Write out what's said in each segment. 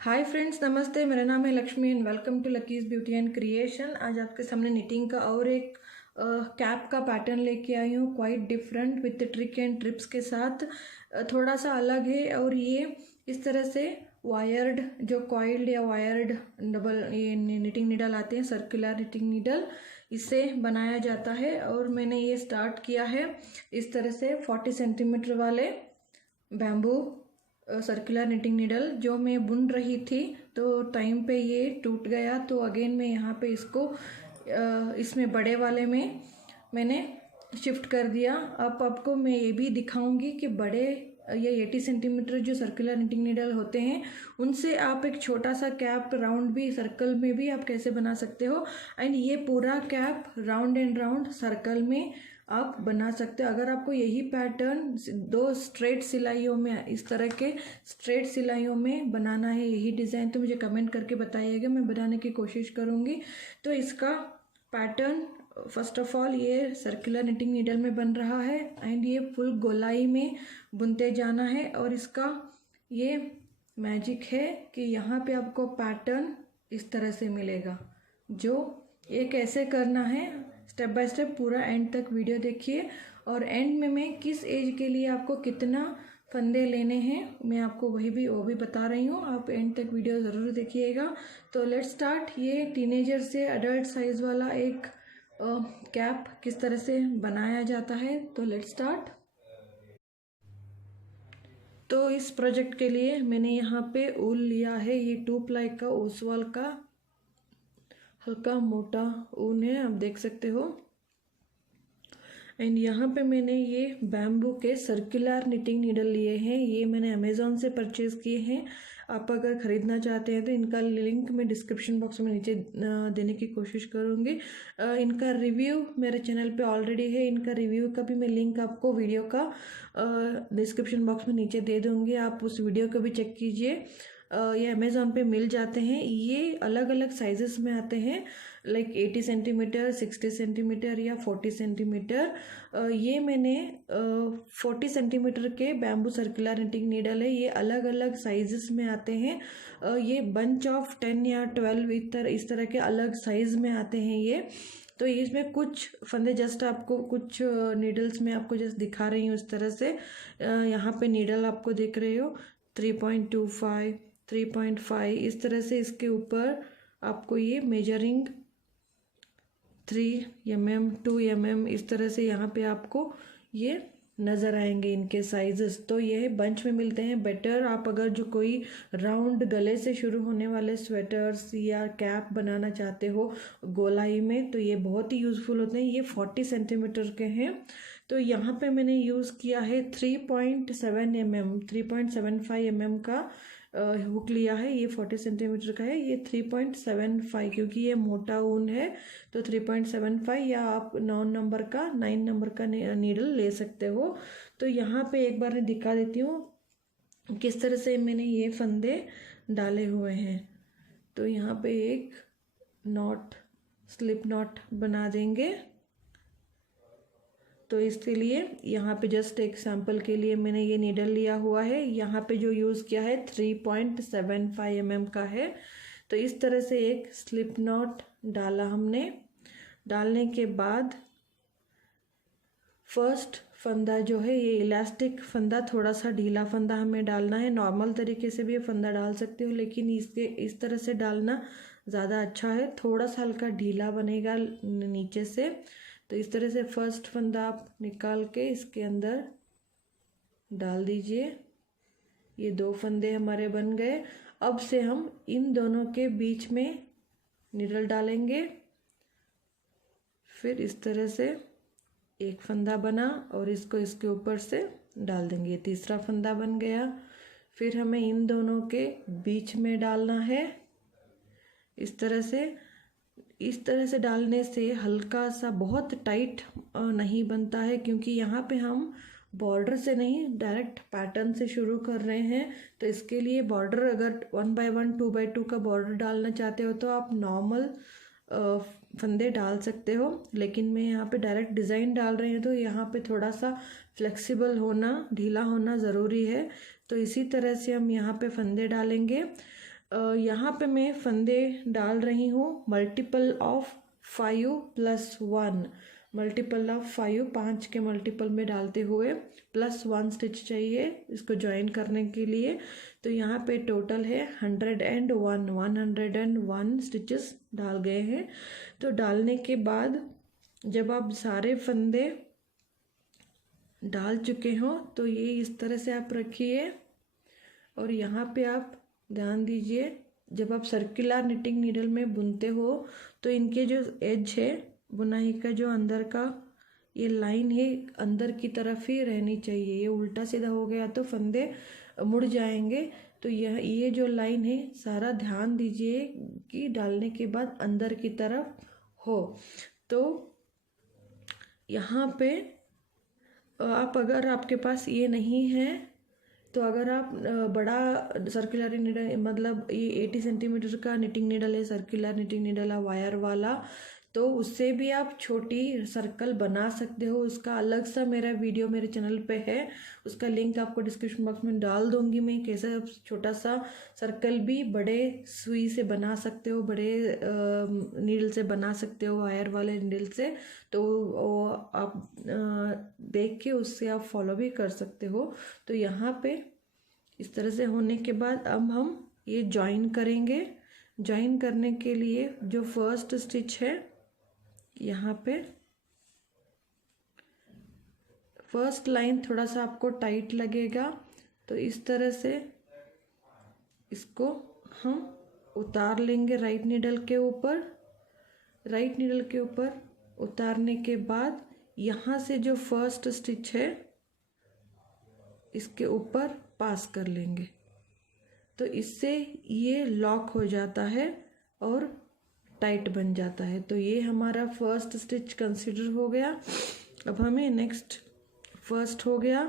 Hi friends, नमस्ते। मेरा नाम है Lakshmi and welcome to Lucky's beauty and creation. आज आपके सामने निटिंग का और एक कैप का पैटर्न लेके आई हूँ, quite different with trick and trips के साथ। थोड़ा सा अलग है और ये इस तरह से वायर्ड जो कॉइल्ड या वायर्ड डबल ये निटिंग नीडल आते हैं, सर्कुलर निटिंग नीडल, इससे बनाया जाता है। और मैंने ये स्टार्ट किया है इस तरह से 40 सेंटीमीटर वाले बैम्बू सर्कुलर निटिंग नीडल जो मैं बुन रही थी, तो टाइम पे ये टूट गया। तो अगेन मैं यहाँ पे इसको इसमें बड़े वाले में मैंने शिफ्ट कर दिया। अब आपको मैं ये भी दिखाऊंगी कि बड़े ये 80 सेंटीमीटर जो सर्कुलर निटिंग नीडल होते हैं उनसे आप एक छोटा सा कैप राउंड भी सर्कल में भी आप कैसे बना सकते हो। एंड ये पूरा cap round and round circle में आप बना सकते हो। अगर आपको यही पैटर्न दो स्ट्रेट सिलाइयों में, इस तरह के स्ट्रेट सिलाइयों में बनाना है यही डिज़ाइन, तो मुझे कमेंट करके बताइएगा, मैं बनाने की कोशिश करूँगी। तो इसका पैटर्न फर्स्ट ऑफ ऑल ये सर्कुलर निटिंग नीडल में बन रहा है एंड ये फुल गोलाई में बुनते जाना है। और इसका ये मैजिक है कि यहाँ पे आपको पैटर्न इस तरह से मिलेगा। जो ये कैसे करना है स्टेप बाय स्टेप पूरा एंड तक वीडियो देखिए। और एंड में मैं किस एज के लिए आपको कितना फंदे लेने हैं मैं आपको वो भी बता रही हूँ। आप एंड तक वीडियो ज़रूर देखिएगा। तो लेट्स स्टार्ट। ये टीनेजर से अडल्ट साइज़ वाला एक कैप किस तरह से बनाया जाता है, तो लेट्स स्टार्ट। तो इस प्रोजेक्ट के लिए मैंने यहाँ पे ऊल लिया है, ये 2 प्लाई का ओसवाल का हल्का मोटा ऊन है, आप देख सकते हो। एंड यहाँ पे मैंने ये बैम्बू के सर्कुलर निटिंग नीडल लिए हैं, ये मैंने अमेज़ॉन से परचेज़ किए हैं। आप अगर ख़रीदना चाहते हैं तो इनका लिंक मैं डिस्क्रिप्शन बॉक्स में नीचे देने की कोशिश करूँगी। इनका रिव्यू मेरे चैनल पे ऑलरेडी है, इनका रिव्यू का भी मैं लिंक आपको वीडियो का डिस्क्रिप्शन बॉक्स में नीचे दे दूँगी, आप उस वीडियो को भी चेक कीजिए। ये अमेज़ॉन पे मिल जाते हैं। ये अलग अलग साइजेस में आते हैं, लाइक 80 सेंटीमीटर, 60 सेंटीमीटर या 40 सेंटीमीटर। ये मैंने 40 सेंटीमीटर के बैम्बू सर्कुलर निटिंग नीडल है, ये अलग अलग साइजेस में आते हैं। ये बंच ऑफ 10 या 12 इस तरह के अलग साइज में आते हैं ये। तो इसमें कुछ फंदे जस्ट आपको कुछ नीडल्स में आपको जस्ट दिखा रही हूँ इस तरह से। यहाँ पे नीडल आपको देख रहे हो 3.25, 3.5 इस तरह से। इसके ऊपर आपको ये मेजरिंग 3 mm, 2 mm इस तरह से यहाँ पे आपको ये नज़र आएंगे इनके साइजेस। तो ये बंच में मिलते हैं। बेटर आप अगर जो कोई राउंड गले से शुरू होने वाले स्वेटर्स या कैप बनाना चाहते हो गोलाई में, तो ये बहुत ही यूज़फुल होते हैं। ये 40 सेंटीमीटर के हैं। तो यहाँ पे मैंने यूज़ किया है 3.7 mm, 3.75 mm का हुक लिया है। ये 40 सेंटीमीटर का है, ये 3.75 क्योंकि ये मोटा ऊन है तो 3.75, या आप 9 नंबर का 9 नंबर का नीडल ले सकते हो। तो यहाँ पे एक बार मैं दिखा देती हूँ किस तरह से मैंने ये फंदे डाले हुए हैं। तो यहाँ पे एक नॉट, स्लिप नॉट बना देंगे। तो इसके लिए यहाँ पे जस्ट एक सैम्पल के लिए मैंने ये नीडल लिया हुआ है। यहाँ पे जो यूज़ किया है 3.75 mm का है। तो इस तरह से एक स्लिप नॉट डाला हमने। डालने के बाद फर्स्ट फंदा जो है ये इलास्टिक फंदा, थोड़ा सा ढीला फंदा हमें डालना है। नॉर्मल तरीके से भी ये फंदा डाल सकते हो, लेकिन इसके इस तरह से डालना ज़्यादा अच्छा है, थोड़ा सा हल्का ढीला बनेगा नीचे से। तो इस तरह से फर्स्ट फंदा आप निकाल के इसके अंदर डाल दीजिए। ये 2 फंदे हमारे बन गए। अब से हम इन दोनों के बीच में निडल डालेंगे। फिर इस तरह से एक फंदा बना और इसको इसके ऊपर से डाल देंगे, तीसरा फंदा बन गया। फिर हमें इन दोनों के बीच में डालना है इस तरह से। इस तरह से डालने से हल्का सा, बहुत टाइट नहीं बनता है, क्योंकि यहाँ पे हम बॉर्डर से नहीं डायरेक्ट पैटर्न से शुरू कर रहे हैं। तो इसके लिए बॉर्डर अगर 1 by 1, 2 by 2 का बॉर्डर डालना चाहते हो तो आप नॉर्मल फंदे डाल सकते हो, लेकिन मैं यहाँ पे डायरेक्ट डिज़ाइन डाल रही हूँ तो यहाँ पे थोड़ा सा फ्लेक्सिबल होना, ढीला होना ज़रूरी है। तो इसी तरह से हम यहाँ पे फंदे डालेंगे। यहाँ पे मैं फंदे डाल रही हूँ मल्टीपल ऑफ 5+1, मल्टीपल ऑफ 5, 5 के मल्टीपल में डालते हुए +1 स्टिच चाहिए इसको ज्वाइन करने के लिए। तो यहाँ पे टोटल है 101 स्टिचेस डाल गए हैं। तो डालने के बाद जब आप सारे फंदे डाल चुके हो तो ये इस तरह से आप रखिए। और यहाँ पे आप ध्यान दीजिए, जब आप सर्कुलर निटिंग नीडल में बुनते हो तो इनके जो एज है बुनाई का, जो अंदर का ये लाइन है अंदर की तरफ ही रहनी चाहिए। ये उल्टा सीधा हो गया तो फंदे मुड़ जाएंगे। तो ये जो लाइन है सारा ध्यान दीजिए कि डालने के बाद अंदर की तरफ हो। तो यहाँ पे आप, अगर आपके पास ये नहीं है तो अगर आप बड़ा सर्कुलर नीडल, मतलब ये 80 सेंटीमीटर का निटिंग नीडल है, सर्कुलर निटिंग नीडल है वायर वाला, तो उससे भी आप छोटी सर्कल बना सकते हो। उसका अलग सा मेरा वीडियो मेरे चैनल पे है, उसका लिंक आपको डिस्क्रिप्शन बॉक्स में डाल दूंगी मैं, कैसे आप छोटा सा सर्कल भी बड़े सुई से बना सकते हो, बड़े नीडल से बना सकते हो, वायर वाले नीडल से। तो आप देख के उससे आप फॉलो भी कर सकते हो। तो यहाँ पे इस तरह से होने के बाद अब हम ये ज्वाइन करेंगे। ज्वाइन करने के लिए जो फर्स्ट स्टिच है, यहाँ पे फर्स्ट लाइन थोड़ा सा आपको टाइट लगेगा, तो इस तरह से इसको हम उतार लेंगे राइट नीडल के ऊपर। राइट नीडल के ऊपर उतारने के बाद यहाँ से जो फर्स्ट स्टिच है इसके ऊपर पास कर लेंगे, तो इससे ये लॉक हो जाता है और टाइट बन जाता है। तो ये हमारा फर्स्ट स्टिच कंसीडर हो गया। अब हमें नेक्स्ट फर्स्ट हो गया।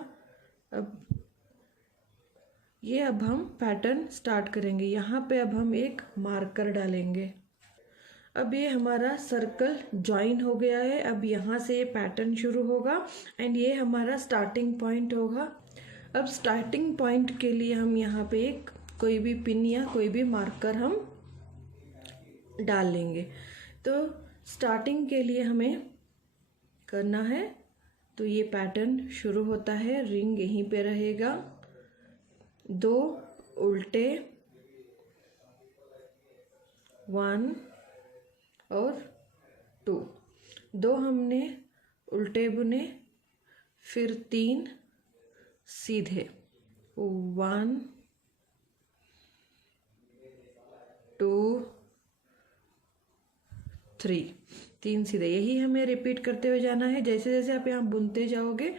अब हम पैटर्न स्टार्ट करेंगे। यहाँ पे अब हम एक मार्कर डालेंगे। अब ये हमारा सर्कल ज्वाइन हो गया है। अब यहाँ से ये पैटर्न शुरू होगा एंड ये हमारा स्टार्टिंग पॉइंट होगा। अब स्टार्टिंग पॉइंट के लिए हम यहाँ पे एक कोई भी पिन या कोई भी मार्कर हम डाल लेंगे। तो स्टार्टिंग के लिए हमें करना है, तो ये पैटर्न शुरू होता है, रिंग यहीं पे रहेगा, 2 उल्टे, 1 और 2, 2 हमने उल्टे बुने, फिर 3 सीधे, 1 2 3, 3 सीधे। यही हमें रिपीट करते हुए जाना है। जैसे जैसे आप यहाँ बुनते जाओगे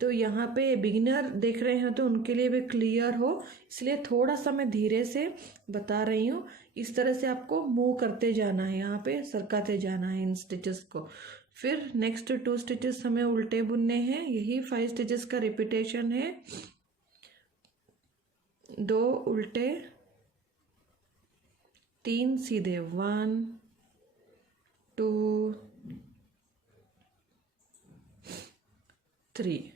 तो यहाँ पे बिगिनर देख रहे हैं तो उनके लिए भी क्लियर हो, इसलिए थोड़ा सा मैं धीरे से बता रही हूँ। इस तरह से आपको मूव करते जाना है, यहाँ पे सरकाते जाना है इन स्टिचेस को। फिर नेक्स्ट 2 स्टिचेस हमें उल्टे बुनने हैं। यही 5 स्टिचेस का रिपीटेशन है। 2 उल्टे, 3 सीधे, 1 2 3,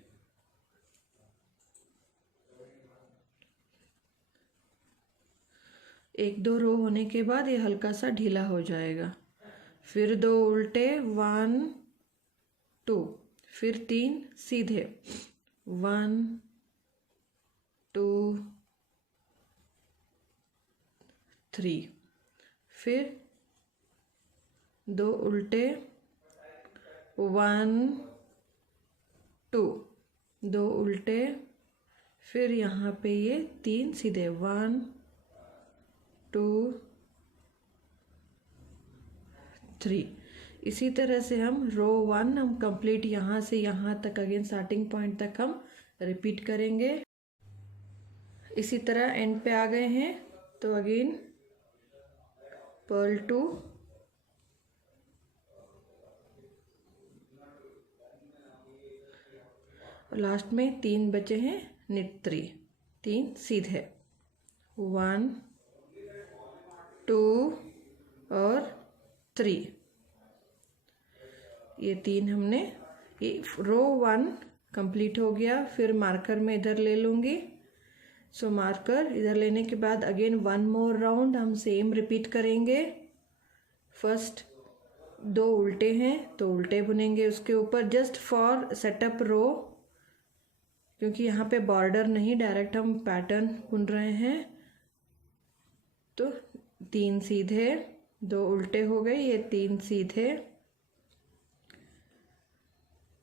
एक 2 रो होने के बाद ये हल्का सा ढीला हो जाएगा। फिर 2 उल्टे, 1 2, फिर 3 सीधे, 1 2 3, फिर 2 उल्टे, 1 2, 2 उल्टे, फिर यहाँ पे ये 3 सीधे, 1 2 3। इसी तरह से हम रो 1 हम कंप्लीट यहाँ से यहाँ तक अगेन स्टार्टिंग पॉइंट तक हम रिपीट करेंगे। इसी तरह एंड पे आ गए हैं तो अगेन पर्ल 2, और लास्ट में 3 बचे हैं निट 3, 3 सीधे, 1 2 और 3। ये 3 हमने, ये रो 1 कंप्लीट हो गया। फिर मार्कर में इधर ले लूँगी, सो मार्कर इधर लेने के बाद अगेन 1 मोर राउंड हम सेम रिपीट करेंगे। फर्स्ट 2 उल्टे हैं तो उल्टे बुनेंगे उसके ऊपर, जस्ट फॉर सेटअप रो, क्योंकि यहाँ पे बॉर्डर नहीं, डायरेक्ट हम पैटर्न बुन रहे हैं। तो 3 सीधे, 2 उल्टे हो गए, ये 3 सीधे,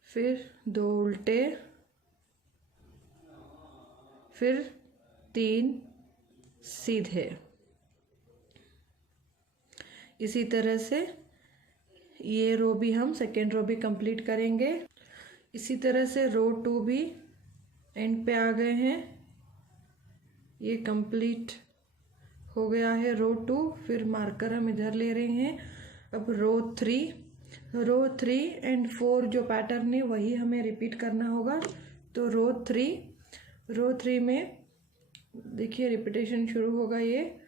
फिर 2 उल्टे, फिर 3 सीधे। इसी तरह से ये रो भी हम सेकेंड रो भी कंप्लीट करेंगे। इसी तरह से रो 2 भी एंड पे आ गए हैं, ये कंप्लीट हो गया है रो 2। फिर मार्कर हम इधर ले रहे हैं। अब रो 3 एंड 4 जो पैटर्न है वही हमें रिपीट करना होगा। तो रो 3 में देखिए रिपीटेशन शुरू होगा। ये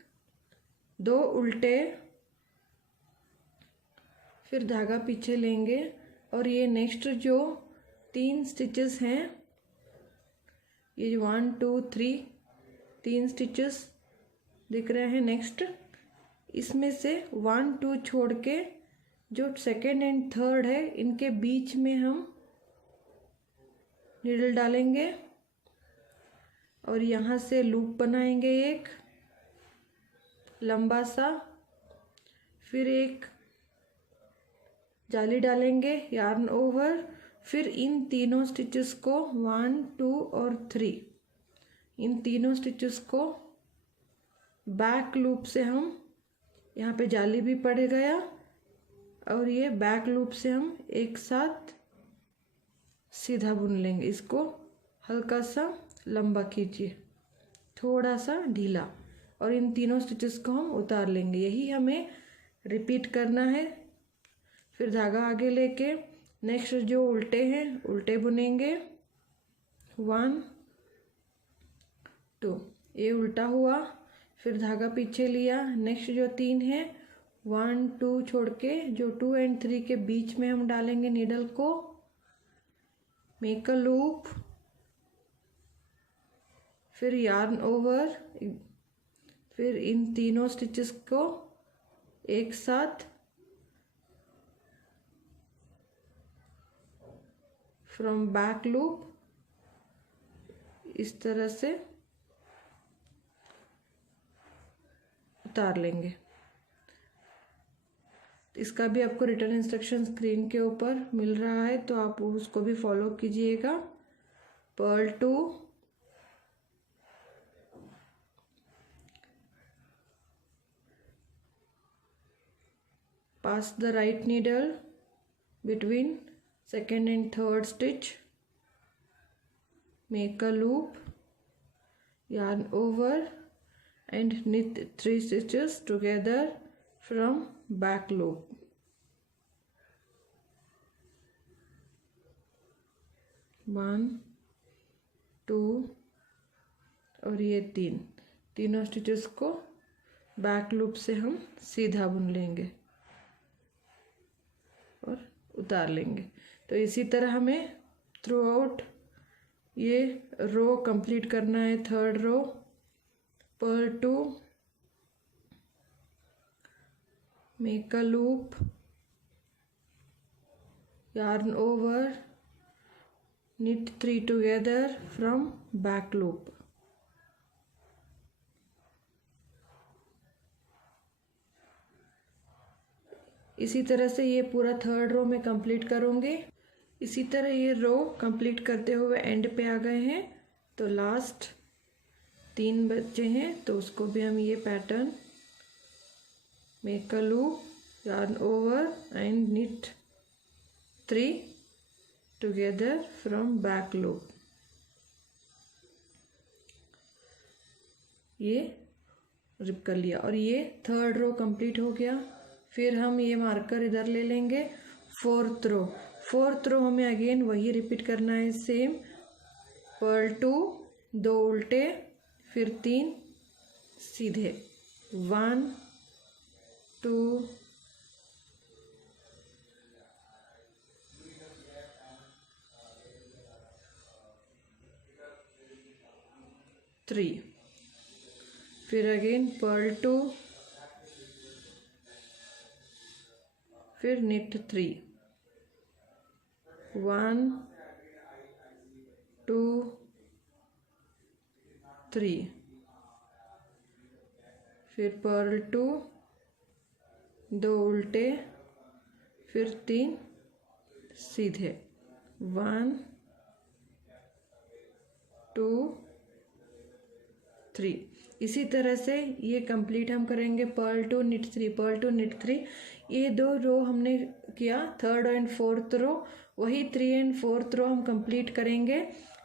2 उल्टे, फिर धागा पीछे लेंगे और ये नेक्स्ट जो 3 स्टिचेस हैं, ये 1 2 3 3 स्टिचेस दिख रहे हैं। नेक्स्ट इसमें से 1 2 छोड़ के जो सेकेंड एंड थर्ड है इनके बीच में हम नीडल डालेंगे और यहाँ से लूप बनाएंगे एक लंबा सा, फिर एक जाली डालेंगे यार्न ओवर, फिर इन तीनों स्टिचेस को 1 2 और 3, इन तीनों स्टिचेस को बैक लूप से हम, यहाँ पे जाली भी पड़ गया और ये बैक लूप से हम एक साथ सीधा बुन लेंगे। इसको हल्का सा लंबा खींचिए, थोड़ा सा ढीला, और इन तीनों स्टिचेस को हम उतार लेंगे। यही हमें रिपीट करना है। फिर धागा आगे लेके नेक्स्ट जो उल्टे हैं उल्टे बुनेंगे 1 2, ये उल्टा हुआ, फिर धागा पीछे लिया। नेक्स्ट जो 3 है 1 2 छोड़ के जो 2 एंड 3 के बीच में हम डालेंगे नीडल को, मेक अ लूप, फिर यार्न ओवर, फिर इन तीनों स्टिचेस को एक साथ फ्रॉम बैक लूप इस तरह से उतार लेंगे। इसका भी आपको रिटर्न इंस्ट्रक्शन स्क्रीन के ऊपर मिल रहा है, तो आप उसको भी फॉलो कीजिएगा। Purl 2, pass the right needle between second and third stitch, make a loop, yarn over and knit 3 stitches together from back loop. One 2 और ये 3, तीनों स्टिचेस को बैक लूप से हम सीधा बुन लेंगे और उतार लेंगे। तो इसी तरह हमें थ्रू आउट ये रो कंप्लीट करना है। Third row, purl 2, make a loop, yarn over, knit 3 together from back loop. इसी तरह से ये पूरा थर्ड रो में कंप्लीट करूँगी। इसी तरह ये रो कंप्लीट करते हुए एंड पे आ गए हैं। तो लास्ट 3 बचे हैं, तो उसको भी हम ये pattern make a loop, yarn over and knit 3 together from back loop, ये रिप कर लिया और ये थर्ड रो कंप्लीट हो गया। फिर हम ये मार्कर इधर ले लेंगे। फोर्थ रो हमें अगेन वही रिपीट करना है सेम। पर्ल 2, 2 उल्टे, फिर 3 सीधे, 1 2 3, फिर अगेन पर्ल 2, फिर निट 3, 1 2 3, फिर पर्ल 2, 2 उल्टे, फिर 3 सीधे, 1 2 3। इसी तरह से ये कंप्लीट हम करेंगे पर्ल 2 निट 3, पर्ल 2 निट 3। ये 2 रो हमने किया, थर्ड एंड फोर्थ रो, वही 3 एंड फोर्थ रो हम कंप्लीट करेंगे।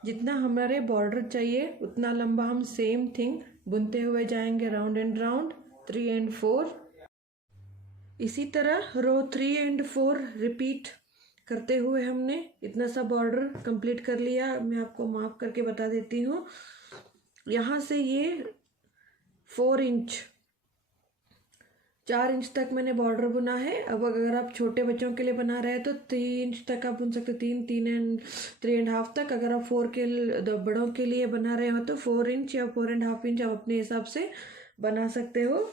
जितना हमारे बॉर्डर चाहिए उतना लंबा हम सेम थिंग बुनते हुए जाएंगे, राउंड एंड राउंड, 3 एंड 4। इसी तरह रो 3 एंड 4 रिपीट करते हुए हमने इतना सा बॉर्डर कंप्लीट कर लिया। मैं आपको मार्क करके बता देती हूँ। यहाँ से ये 4 इंच 4 इंच तक मैंने बॉर्डर बुना है। अब अगर आप छोटे बच्चों के लिए बना रहे हैं तो 3 इंच तक आप बुन सकते, 3 एंड हाफ तक। अगर आप 4 के बड़ों के लिए बना रहे हो तो 4 इंच या 4 एंड हाफ इंच आप अपने हिसाब से बना सकते हो।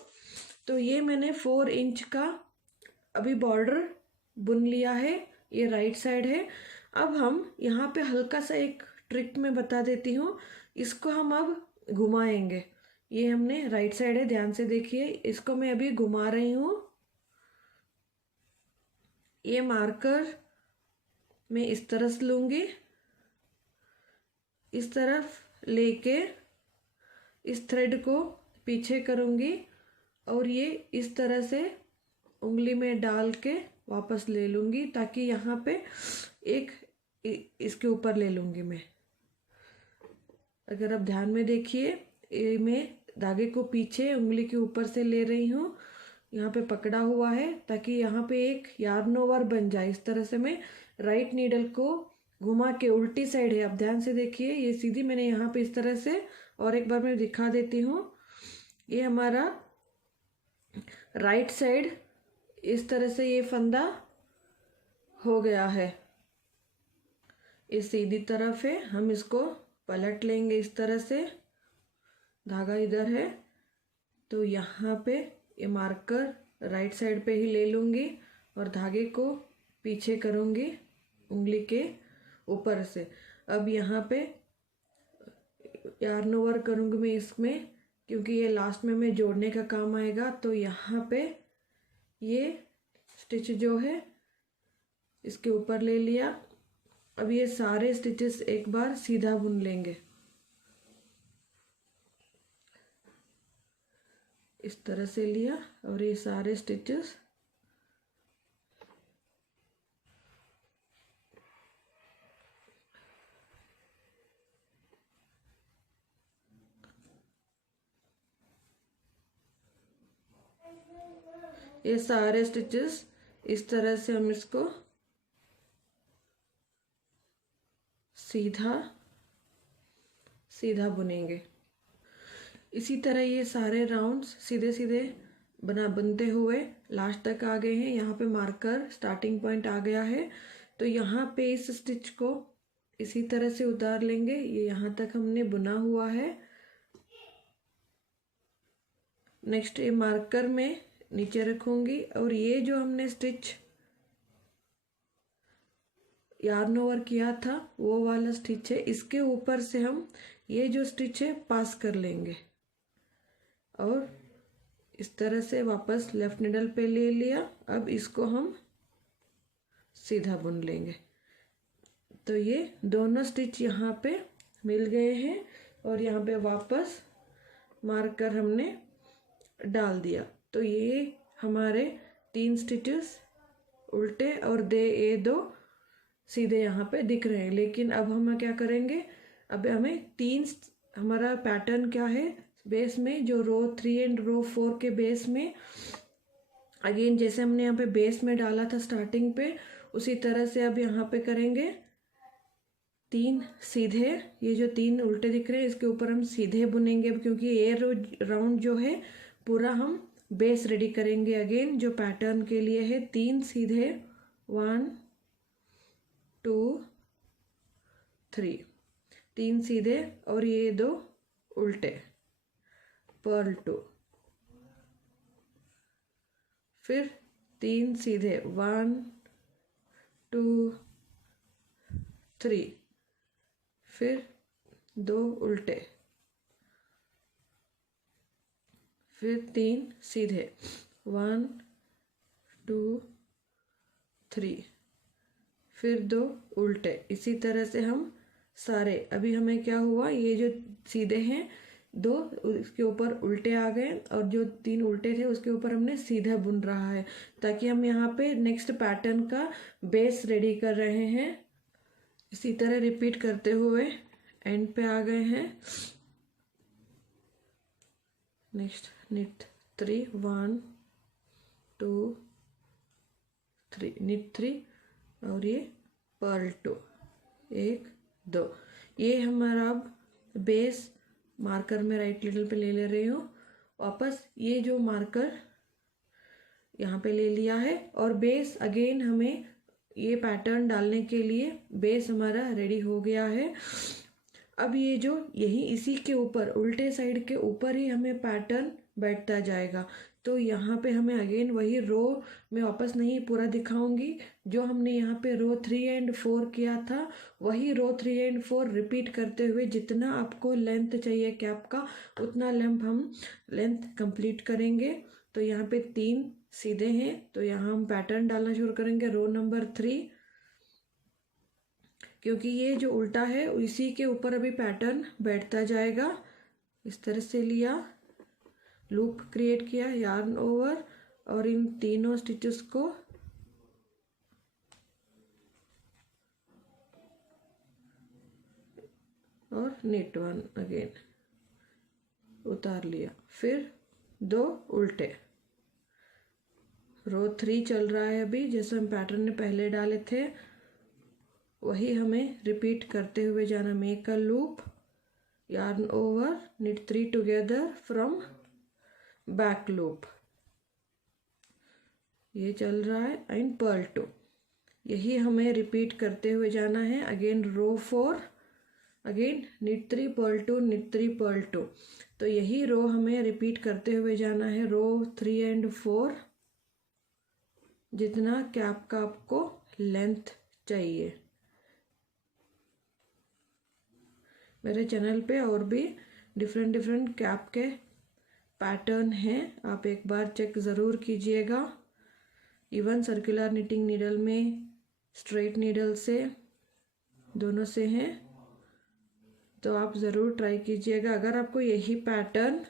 तो ये मैंने 4 इंच का अभी बॉर्डर बुन लिया है, ये राइट साइड है। अब हम यहाँ पे हल्का सा एक ट्रिक मैं बता देती हूँ, इसको हम अब घुमाएंगे। ये हमने राइट साइड है, ध्यान से देखिए, इसको मैं अभी घुमा रही हूँ। ये मार्कर मैं इस तरह से लूँगी, इस तरफ लेके इस थ्रेड को पीछे करूँगी और ये इस तरह से उंगली में डाल के वापस ले लूँगी, ताकि यहाँ पे एक इसके ऊपर ले लूँगी मैं। अगर आप ध्यान में देखिए, मैं धागे को पीछे उंगली के ऊपर से ले रही हूँ, यहाँ पे पकड़ा हुआ है, ताकि यहाँ पे एक यार्न ओवर बन जाए। इस तरह से मैं राइट नीडल को घुमा के, उल्टी साइड है, आप ध्यान से देखिए, ये सीधी मैंने यहाँ पे इस तरह से, और एक बार मैं दिखा देती हूँ, ये हमारा राइट साइड इस तरह से ये फंदा हो गया है। ये सीधी तरफ है, हम इसको पलट लेंगे इस तरह से, धागा इधर है तो यहाँ पे ये मार्कर राइट साइड पे ही ले लूँगी और धागे को पीछे करूँगी उंगली के ऊपर से। अब यहाँ पे यार्न ओवर करूँगी मैं इसमें, क्योंकि ये लास्ट में मैं जोड़ने का काम आएगा। तो यहाँ पे ये स्टिच जो है इसके ऊपर ले लिया। अब ये सारे स्टिचेस एक बार सीधा बुन लेंगे, इस तरह से लिया और ये सारे स्टिचेस इस तरह से हम इसको सीधा सीधा बुनेंगे। इसी तरह ये सारे राउंड्स सीधे सीधे बनते हुए लास्ट तक आ गए हैं। यहाँ पे मार्कर स्टार्टिंग पॉइंट आ गया है, तो यहाँ पे इस स्टिच को इसी तरह से उतार लेंगे। ये यहाँ तक हमने बुना हुआ है। नेक्स्ट ये मार्कर में नीचे रखूँगी और ये जो हमने स्टिच यार्न ओवर किया था वो वाला स्टिच है, इसके ऊपर से हम ये जो स्टिच है पास कर लेंगे और इस तरह से वापस लेफ्ट निडल पे ले लिया। अब इसको हम सीधा बुन लेंगे। तो ये दोनों स्टिच यहाँ पे मिल गए हैं और यहाँ पे वापस मार्कर हमने डाल दिया। तो ये हमारे 3 स्टिचेस उल्टे और ये 2 सीधे यहाँ पे दिख रहे हैं। लेकिन अब हम क्या करेंगे, अब हमें 3 हमारा पैटर्न क्या है, बेस में जो रो 3 एंड रो 4 के बेस में अगेन जैसे हमने यहाँ पे बेस में डाला था स्टार्टिंग पे, उसी तरह से अब यहाँ पे करेंगे 3 सीधे। ये जो 3 उल्टे दिख रहे हैं इसके ऊपर हम सीधे बुनेंगे, क्योंकि ये राउंड जो है पूरा हम बेस रेडी करेंगे। अगेन जो पैटर्न के लिए है 3 सीधे, 1 2 3, 3 सीधे और ये 2 उल्टे, पर्ल 2, फिर 3 सीधे 1 2 3, फिर 2 उल्टे, फिर 3 सीधे 1 2 3, फिर 2 उल्टे। इसी तरह से हम सारे, अभी हमें क्या हुआ, ये जो सीधे हैं 2 उसके ऊपर उल्टे आ गए और जो 3 उल्टे थे उसके ऊपर हमने सीधा बुन रहा है, ताकि हम यहाँ पे नेक्स्ट पैटर्न का बेस रेडी कर रहे हैं। इसी तरह रिपीट करते हुए एंड पे आ गए हैं। नेक्स्ट निट 3 1 2 3, निट 3 और ये पर्ल 2 1 2। ये हमारा अब बेस मार्कर में राइट नीडल पे ले रही हूँ वापस। ये जो मार्कर यहाँ पे ले लिया है और बेस अगेन हमें ये पैटर्न डालने के लिए बेस हमारा रेडी हो गया है। अब ये जो यही इसी के ऊपर उल्टे साइड के ऊपर ही हमें पैटर्न बैठता जाएगा। तो यहाँ पे हमें अगेन वही रो में वापस नहीं पूरा दिखाऊंगी, जो हमने यहाँ पे रो 3 एंड 4 किया था वही रो 3 एंड 4 रिपीट करते हुए जितना आपको लेंथ चाहिए कैप का उतना लेंथ कंप्लीट करेंगे। तो यहाँ पे 3 सीधे हैं तो यहाँ हम पैटर्न डालना शुरू करेंगे रो नंबर 3, क्योंकि ये जो उल्टा है इसी के ऊपर अभी पैटर्न बैठता जाएगा। इस तरह से लिया, लूप क्रिएट किया, यार्न ओवर और इन तीनों स्टिचेस को और निट 1 अगेन उतार लिया, फिर 2 उल्टे। रो 3 चल रहा है अभी, जैसे हम पैटर्न ने पहले डाले थे वही हमें रिपीट करते हुए जाना। Make a loop, yarn over, knit 3 together from back loop, ये चल रहा है, एंड पर्ल 2। यही हमें रिपीट करते हुए जाना है। Again row 4 again knit 3 purl 2 knit 3 purl 2। तो यही रो हमें रिपीट करते हुए जाना है रो 3 एंड 4 जितना कैप का आपको लेंथ चाहिए। मेरे चैनल पे और भी डिफरेंट कैप के पैटर्न हैं, आप एक बार चेक ज़रूर कीजिएगा। इवन सर्कुलर निटिंग नीडल में स्ट्रेट नीडल से दोनों से हैं, तो आप ज़रूर ट्राई कीजिएगा। अगर आपको यही पैटर्न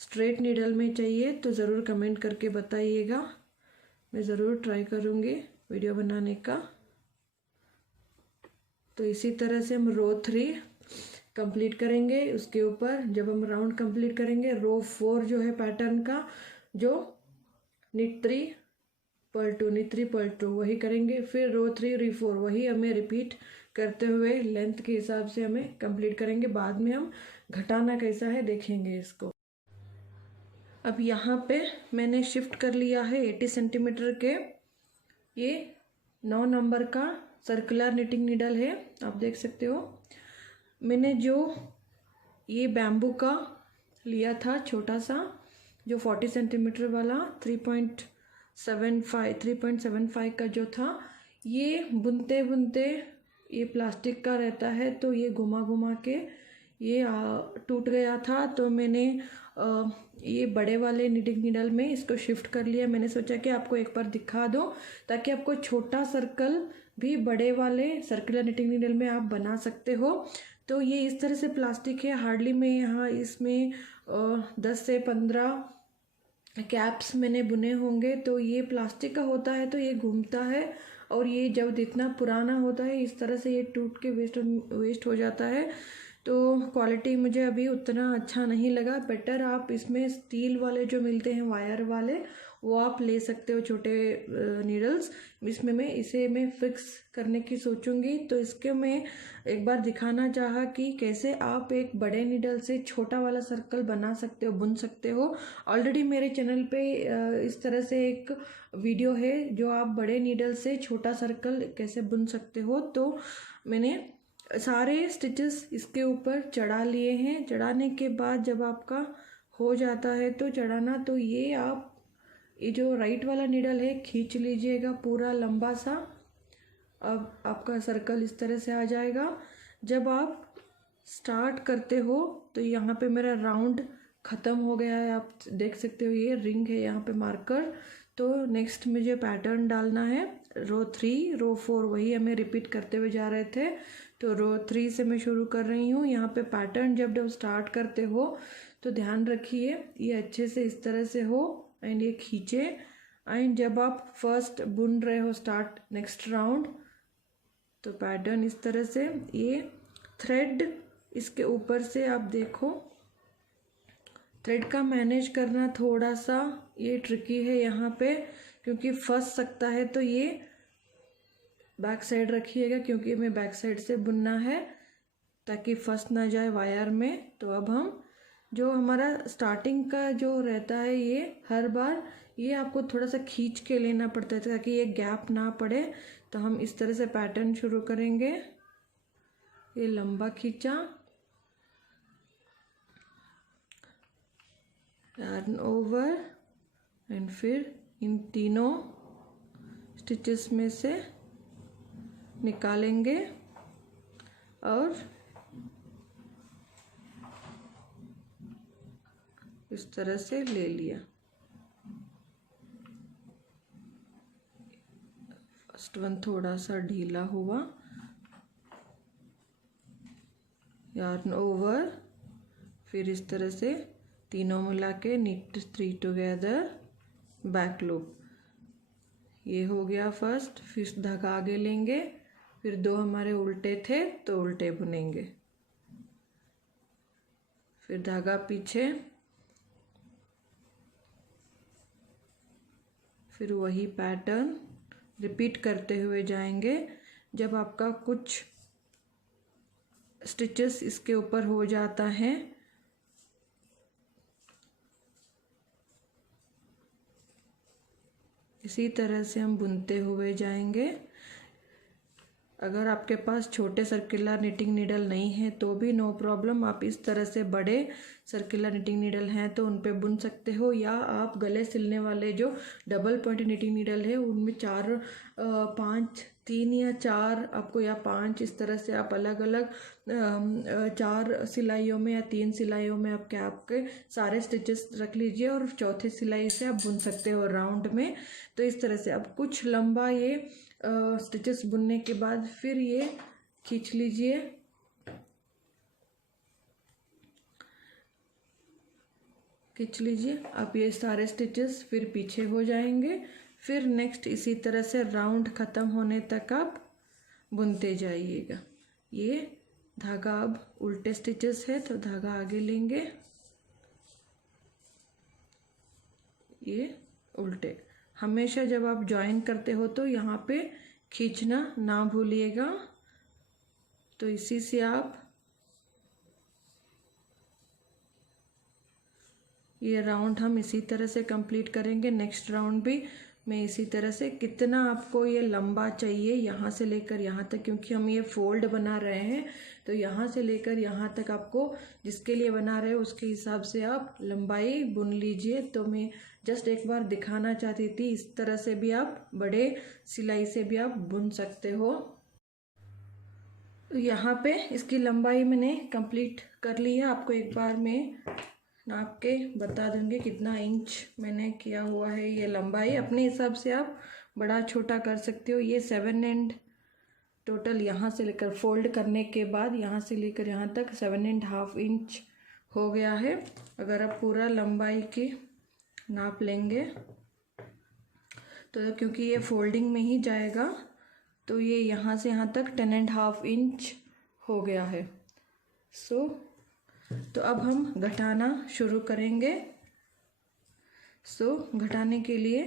स्ट्रेट नीडल में चाहिए तो ज़रूर कमेंट करके बताइएगा, मैं ज़रूर ट्राई करूँगी वीडियो बनाने का। तो इसी तरह से हम रो 3 कंप्लीट करेंगे। उसके ऊपर जब हम राउंड कंप्लीट करेंगे रो 4 जो है पैटर्न का, जो निट 3 पर्ल 2 निट 3 पर्ल 2 वही करेंगे। फिर रो 3 री 4 वही हमें रिपीट करते हुए लेंथ के हिसाब से हमें कंप्लीट करेंगे। बाद में हम घटाना कैसा है देखेंगे इसको। अब यहाँ पे मैंने शिफ्ट कर लिया है 80 सेंटीमीटर के, ये 9 नंबर का सर्कुलर निटिंग नीडल है, आप देख सकते हो। मैंने जो ये बैम्बू का लिया था छोटा सा, जो 40 सेंटीमीटर वाला 3.75 का जो था, ये बुनते बुनते ये प्लास्टिक का रहता है तो ये घुमा घुमा के ये टूट गया था। तो मैंने ये बड़े वाले निटिंग नीडल में इसको शिफ्ट कर लिया। मैंने सोचा कि आपको एक बार दिखा दो ताकि आपको छोटा सर्कल भी बड़े वाले सर्कुलर निटिंग नीडल में आप बना सकते हो। तो ये इस तरह से प्लास्टिक है, हार्डली मैं यहाँ इसमें 10 से 15 कैप्स मैंने बुने होंगे। तो ये प्लास्टिक का होता है तो ये घूमता है, और ये जब जितना पुराना होता है इस तरह से ये टूट के वेस्ट हो जाता है। तो क्वालिटी मुझे अभी उतना अच्छा नहीं लगा। बेटर आप इसमें स्टील वाले जो मिलते हैं वायर वाले वो आप ले सकते हो, छोटे नीडल्स। इसमें मैं फिक्स करने की सोचूंगी। तो इसके मैं एक बार दिखाना चाहा कि कैसे आप एक बड़े नीडल से छोटा वाला सर्कल बना सकते हो, बुन सकते हो। ऑलरेडी मेरे चैनल पे इस तरह से एक वीडियो है जो आप बड़े नीडल से छोटा सर्कल कैसे बुन सकते हो। तो मैंने सारे स्टिचेस इसके ऊपर चढ़ा लिए हैं। चढ़ाने के बाद जब आपका हो जाता है तो चढ़ाना, तो ये आप ये जो राइट वाला नीडल है खींच लीजिएगा पूरा लंबा सा। अब आपका सर्कल इस तरह से आ जाएगा। जब आप स्टार्ट करते हो तो यहाँ पे मेरा राउंड ख़त्म हो गया है, आप देख सकते हो ये रिंग है यहाँ पे मार्कर। तो नेक्स्ट मुझे पैटर्न डालना है रो 3 रो 4, वही हमें रिपीट करते हुए जा रहे थे। तो रो 3 से मैं शुरू कर रही हूँ। यहाँ पे पैटर्न जब स्टार्ट करते हो तो ध्यान रखिए ये अच्छे से इस तरह से हो एंड ये खींचे। एंड जब आप फर्स्ट बुन रहे हो स्टार्ट नेक्स्ट राउंड, तो पैटर्न इस तरह से, ये थ्रेड इसके ऊपर से आप देखो, थ्रेड का मैनेज करना थोड़ा सा ये ट्रिकी है यहाँ पे, क्योंकि फंस सकता है। तो ये बैक साइड रखिएगा, क्योंकि हमें बैक साइड से बुनना है ताकि फंस ना जाए वायर में। तो अब हम जो हमारा स्टार्टिंग का जो रहता है, ये हर बार ये आपको थोड़ा सा खींच के लेना पड़ता है ताकि ये गैप ना पड़े। तो हम इस तरह से पैटर्न शुरू करेंगे। ये लंबा खींचा, टर्न ओवर एंड फिर इन तीनों स्टिचेस में से निकालेंगे और इस तरह से ले लिया। फर्स्ट वन थोड़ा सा ढीला हुआ, यार्न ओवर, फिर इस तरह से तीनों मिला के नीट 3 टुगेदर, बैक लूप। ये हो गया फर्स्ट। फिर धागा आगे लेंगे, फिर 2 हमारे उल्टे थे तो उल्टे बुनेंगे, फिर धागा पीछे, फिर वही पैटर्न रिपीट करते हुए जाएंगे। जब आपका कुछ स्टिचेस इसके ऊपर हो जाता है, इसी तरह से हम बुनते हुए जाएंगे। अगर आपके पास छोटे सर्कुलर निटिंग नीडल नहीं है तो भी नो प्रॉब्लम, आप इस तरह से बड़े सर्कुलर निटिंग नीडल हैं तो उन पे बुन सकते हो। या आप गले सिलने वाले जो डबल पॉइंट निटिंग नीडल है उनमें 3 या 4 आपको, या 5, इस तरह से आप अलग अलग 4 सिलाइयों में या 3 सिलाइयों में आपके सारे स्टिचेस रख लीजिए और चौथे सिलाई से आप बुन सकते हो राउंड में। तो इस तरह से अब कुछ लंबा ये स्टिचेस बुनने के बाद फिर ये खींच लीजिए, खींच लीजिए। अब ये सारे स्टिचेस फिर पीछे हो जाएंगे। फिर नेक्स्ट इसी तरह से राउंड ख़त्म होने तक आप बुनते जाइएगा। ये धागा अब उल्टे स्टिचेस है तो धागा आगे लेंगे, ये उल्टे। हमेशा जब आप ज्वाइन करते हो तो यहाँ पे खींचना ना भूलिएगा। तो इसी से आप ये राउंड हम इसी तरह से कंप्लीट करेंगे। नेक्स्ट राउंड भी मैं इसी तरह से, कितना आपको ये लंबा चाहिए यहाँ से लेकर यहाँ तक, क्योंकि हम ये फोल्ड बना रहे हैं तो यहाँ से लेकर यहाँ तक आपको जिसके लिए बना रहे हो उसके हिसाब से आप लंबाई बुन लीजिए। तो मैं जस्ट एक बार दिखाना चाहती थी, इस तरह से भी आप बड़े सिलाई से भी आप बुन सकते हो। यहाँ पे इसकी लंबाई मैंने कंप्लीट कर ली है। आपको एक बार मैं नाप के बता दूंगी कितना इंच मैंने किया हुआ है। ये लंबाई अपने हिसाब से आप बड़ा छोटा कर सकते हो। ये 7 एंड टोटल यहाँ से लेकर फोल्ड करने के बाद यहाँ से लेकर यहाँ तक 7.5 इंच हो गया है। अगर आप पूरा लंबाई की नाप लेंगे तो क्योंकि ये फोल्डिंग में ही जाएगा तो ये यहाँ से यहाँ तक 10.5 इंच हो गया है। तो अब हम घटाना शुरू करेंगे। घटाने के लिए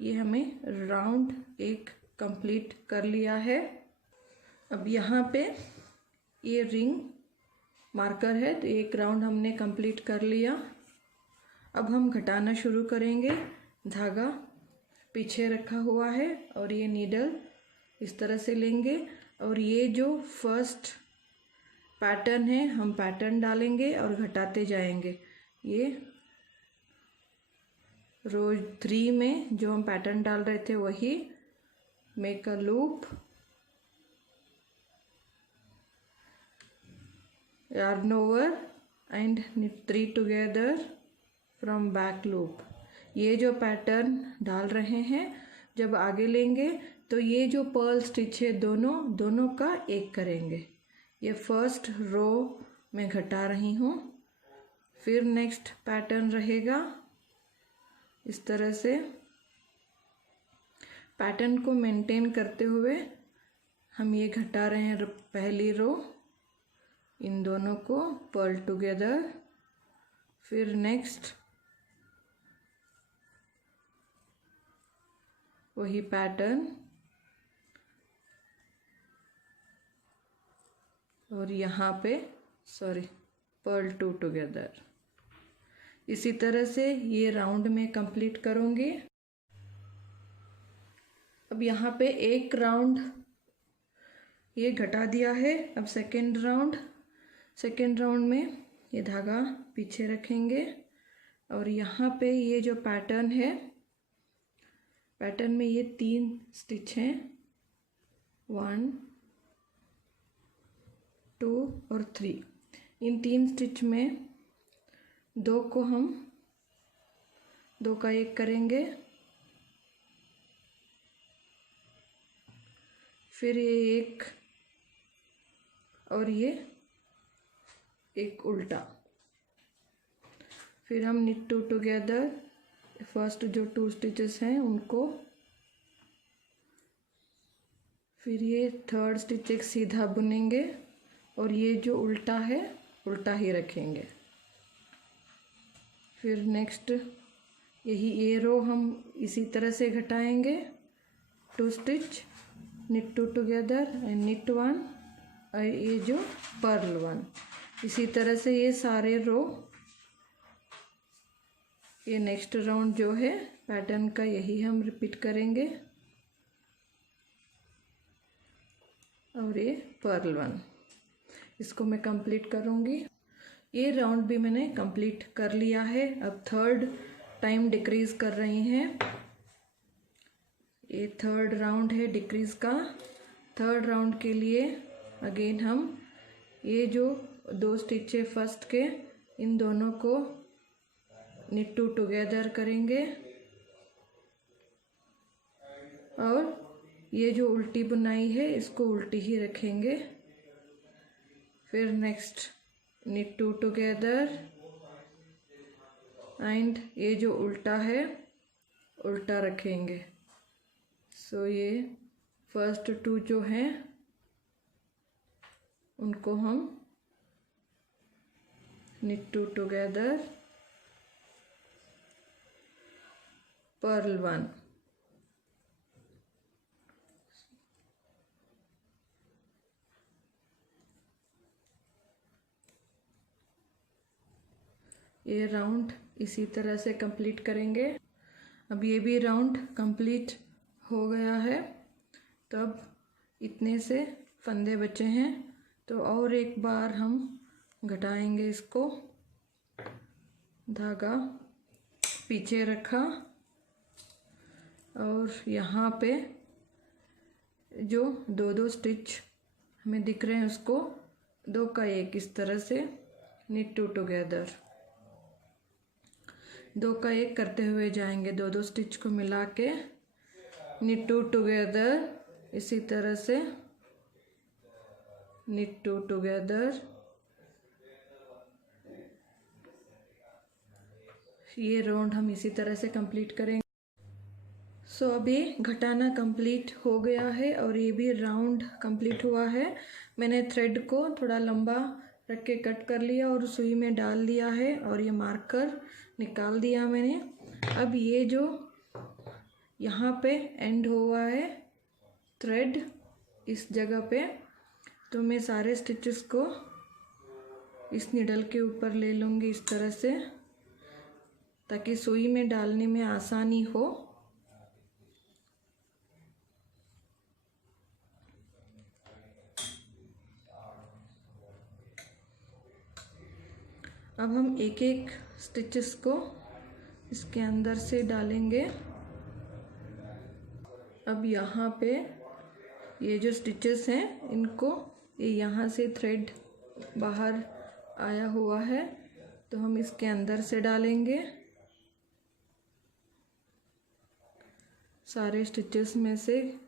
ये हमें राउंड एक कंप्लीट कर लिया है। अब यहाँ पे ये रिंग मार्कर है तो एक राउंड हमने कंप्लीट कर लिया। अब हम घटाना शुरू करेंगे। धागा पीछे रखा हुआ है और ये नीडल इस तरह से लेंगे और ये जो फर्स्ट पैटर्न है, हम पैटर्न डालेंगे और घटाते जाएंगे। ये रो 3 में जो हम पैटर्न डाल रहे थे वही, make a loop, yarn over and knit 3 together from back loop। ये जो पैटर्न डाल रहे हैं, जब आगे लेंगे तो ये जो पर्ल स्टिच है दोनों का एक करेंगे। ये फर्स्ट रो में घटा रही हूँ, फिर नेक्स्ट पैटर्न रहेगा इस तरह से। पैटर्न को मेंटेन करते हुए हम ये घटा रहे हैं पहली रो, इन दोनों को पर्ल टुगेदर, फिर नेक्स्ट वही पैटर्न, और यहाँ पे पर्ल 2 टुगेदर। इसी तरह से ये राउंड में कंप्लीट करूँगी। अब यहाँ पे एक राउंड ये घटा दिया है। अब सेकेंड राउंड में ये धागा पीछे रखेंगे और यहाँ पे ये जो पैटर्न है, पैटर्न में ये 3 स्टिच हैं, 1 2 और 3। इन 3 स्टिच में 2 को हम 2 का 1 करेंगे, फिर ये एक और ये एक उल्टा, फिर हम knit 2 टुगेदर। फर्स्ट जो 2 स्टिचेस हैं उनको, फिर ये थर्ड स्टिच एक सीधा बुनेंगे और ये जो उल्टा है उल्टा ही रखेंगे। फिर नेक्स्ट ये रो हम इसी तरह से घटाएंगे, 2 stitch, knit 2 together and knit 1, और ये जो पर्ल 1। इसी तरह से ये सारे रो, ये नेक्स्ट राउंड जो है पैटर्न का यही हम रिपीट करेंगे, और ये पर्ल 1। इसको मैं कंप्लीट करूँगी। ये राउंड भी मैंने कंप्लीट कर लिया है। अब थर्ड टाइम डिक्रीज कर रही हैं। ये थर्ड राउंड है डिक्रीज का। थर्ड राउंड के लिए अगेन हम ये जो 2 स्टिच है फर्स्ट के, इन दोनों को knit 2 टुगेदर करेंगे और ये जो उल्टी बुनाई है इसको उल्टी ही रखेंगे। फिर नेक्स्ट knit 2 टुगेदर एंड ये जो उल्टा है उल्टा रखेंगे। सो ये फर्स्ट 2 जो हैं उनको हम knit 2 टुगेदर, पर्ल 1। ये राउंड इसी तरह से कंप्लीट करेंगे। अब ये भी राउंड कंप्लीट हो गया है। तो अब इतने से फंदे बचे हैं, तो और एक बार हम घटाएंगे इसको। धागा पीछे रखा और यहाँ पे जो 2 स्टिच हमें दिख रहे हैं उसको 2 का 1 इस तरह से knit 2 टुगेदर, 2 का 1 करते हुए जाएंगे। 2 स्टिच को मिला के knit 2 टुगेदर, इसी तरह से knit 2 टुगेदर। ये राउंड हम इसी तरह से कंप्लीट करेंगे। सो अभी घटाना कंप्लीट हो गया है और ये भी राउंड कंप्लीट हुआ है। मैंने थ्रेड को थोड़ा लंबा रख के कट कर लिया और सुई में डाल दिया है और ये मार्कर निकाल दिया मैंने। अब ये जो यहाँ पे एंड हुआ है थ्रेड, इस जगह पे, तो मैं सारे स्टिचेस को इस निडल के ऊपर ले लूँगी इस तरह से, ताकि सुई में डालने में आसानी हो। अब हम एक एक स्टिचेस को इसके अंदर से डालेंगे। अब यहाँ पे ये जो स्टिचेस हैं इनको, ये यहाँ से थ्रेड बाहर आया हुआ है तो हम इसके अंदर से डालेंगे सारे स्टिचेस में से।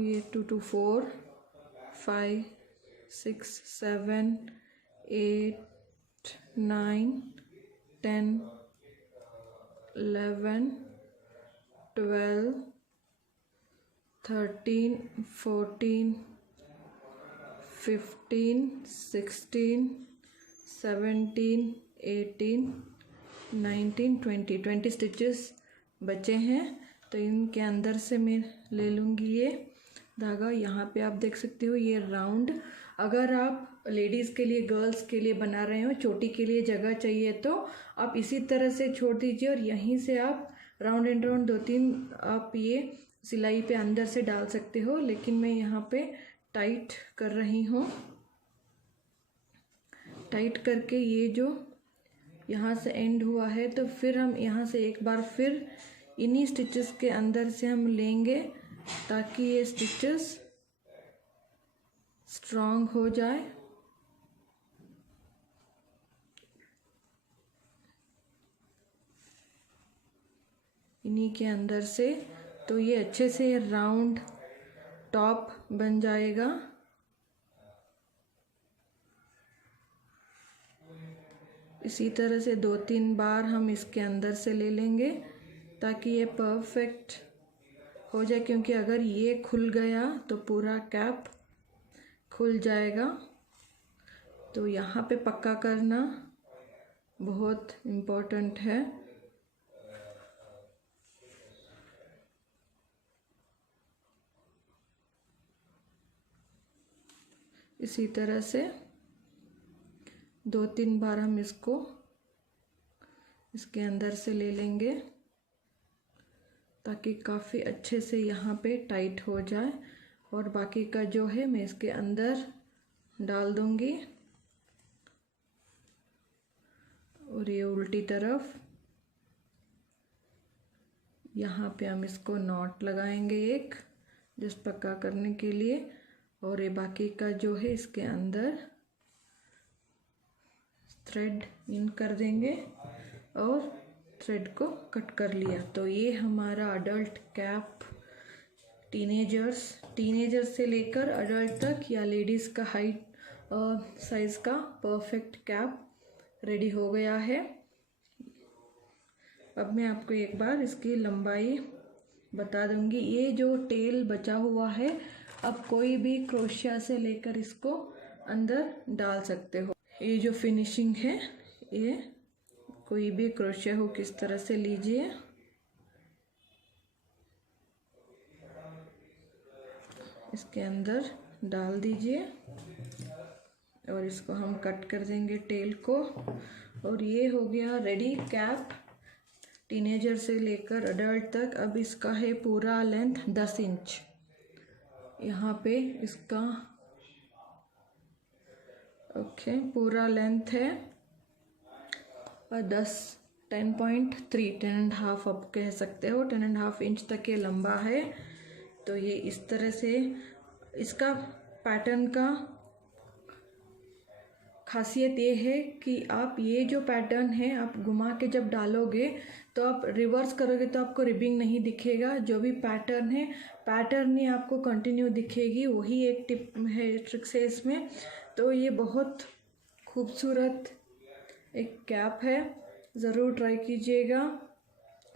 ये 2 to 4 5 6 7 8 9 10 11 12 13 14 15 16 17 18 19 20 स्टिचेस बचे हैं। तो इनके अंदर से मैं ले लूँगी ये धागा। यहाँ पे आप देख सकते हो ये राउंड, अगर आप लेडीज़ के लिए, गर्ल्स के लिए बना रहे हो, चोटी के लिए जगह चाहिए तो आप इसी तरह से छोड़ दीजिए और यहीं से आप राउंड एंड राउंड 2-3 आप ये सिलाई पे अंदर से डाल सकते हो। लेकिन मैं यहाँ पे टाइट कर रही हूँ। टाइट करके ये जो यहाँ से एंड हुआ है तो फिर हम यहाँ से एक बार फिर इन्हीं स्टिचेस के अंदर से हम लेंगे ताकि ये स्टिचेस स्ट्रॉन्ग हो जाए। इन्हीं के अंदर से तो ये अच्छे से राउंड टॉप बन जाएगा। इसी तरह से 2-3 बार हम इसके अंदर से ले लेंगे ताकि ये परफेक्ट हो जाए, क्योंकि अगर ये खुल गया तो पूरा कैप खुल जाएगा। तो यहाँ पे पक्का करना बहुत इम्पोर्टेंट है। इसी तरह से 2-3 बार हम इसको इसके अंदर से ले लेंगे ताकि काफ़ी अच्छे से यहाँ पे टाइट हो जाए। और बाकी का जो है मैं इसके अंदर डाल दूँगी और ये उल्टी तरफ यहाँ पे हम इसको नॉट लगाएंगे एक, जस्ट पक्का करने के लिए। और ये बाकी का जो है इसके अंदर थ्रेड इन कर देंगे और थ्रेड को कट कर लिया। तो ये हमारा अडल्ट कैप, टीनेजर्स से लेकर अडल्ट तक या लेडीज़ का हाइट साइज़ का परफेक्ट कैप रेडी हो गया है। अब मैं आपको एक बार इसकी लंबाई बता दूंगी। ये जो टेल बचा हुआ है, अब कोई भी क्रोशिया से लेकर इसको अंदर डाल सकते हो। ये जो फिनिशिंग है, ये कोई भी क्रोशिया हो किस तरह से लीजिए, इसके अंदर डाल दीजिए और इसको हम कट कर देंगे टेल को। और ये हो गया रेडी कैप, टीनेजर से लेकर अडल्ट तक। अब इसका है पूरा लेंथ 10 इंच। यहाँ पे इसका पूरा लेंथ है और 10.3 आप कह सकते हो, 10.5 इंच तक ये लंबा है। तो ये इस तरह से इसका पैटर्न का खासियत ये है कि आप ये जो पैटर्न है आप घुमा के जब डालोगे तो आप रिवर्स करोगे तो आपको रिबिंग नहीं दिखेगा। जो भी पैटर्न है, पैटर्न ही आपको कंटिन्यू दिखेगी। वही एक टिप है, ट्रिक्स है इसमें। तो ये बहुत खूबसूरत एक कैप है, ज़रूर ट्राई कीजिएगा,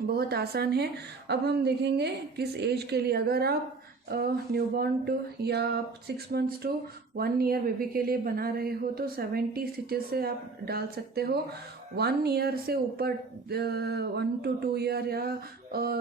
बहुत आसान है। अब हम देखेंगे किस एज के लिए। अगर आप न्यूबॉर्न टू या आप 6 मंथ्स टू 1 ईयर बेबी के लिए बना रहे हो तो 70 स्टिचेस से आप डाल सकते हो। 1 ईयर से ऊपर 1 to 2 ईयर या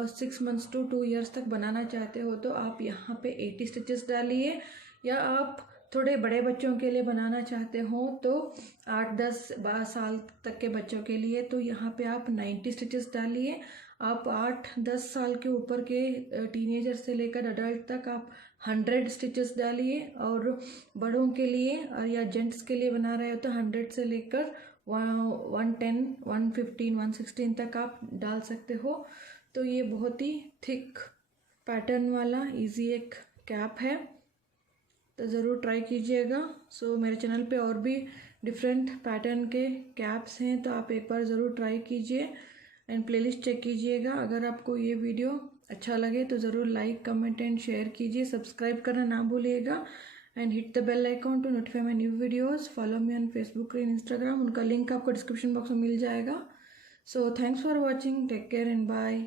6 मंथ्स टू 2 ईयर्स तक बनाना चाहते हो तो आप यहाँ पे 80 स्टिचेस डालिए। या आप थोड़े बड़े बच्चों के लिए बनाना चाहते हो तो 8-10-12 साल तक के बच्चों के लिए तो यहाँ पे आप 90 स्टिचेस डालिए। आप 8-10 साल के ऊपर के टीनेजर से लेकर अडल्ट तक आप 100 स्टिचेस डालिए, और बड़ों के लिए और या जेंट्स के लिए बना रहे हो तो 100 से लेकर 110, 115, 116 तक आप डाल सकते हो। तो ये बहुत ही थिक पैटर्न वाला इजी एक कैप है, तो ज़रूर ट्राई कीजिएगा। सो मेरे चैनल पे और भी डिफरेंट पैटर्न के कैप्स हैं, तो आप एक बार ज़रूर ट्राई कीजिए एंड प्लेलिस्ट चेक कीजिएगा। अगर आपको ये वीडियो अच्छा लगे तो ज़रूर लाइक, कमेंट एंड शेयर कीजिए। सब्सक्राइब करना ना भूलिएगा and hit the bell icon to notify my new videos. Follow me on Facebook and Instagram, उनका लिंक आपको डिस्क्रिप्शन बॉक्स में मिल जाएगा। So thanks for watching, take care and bye.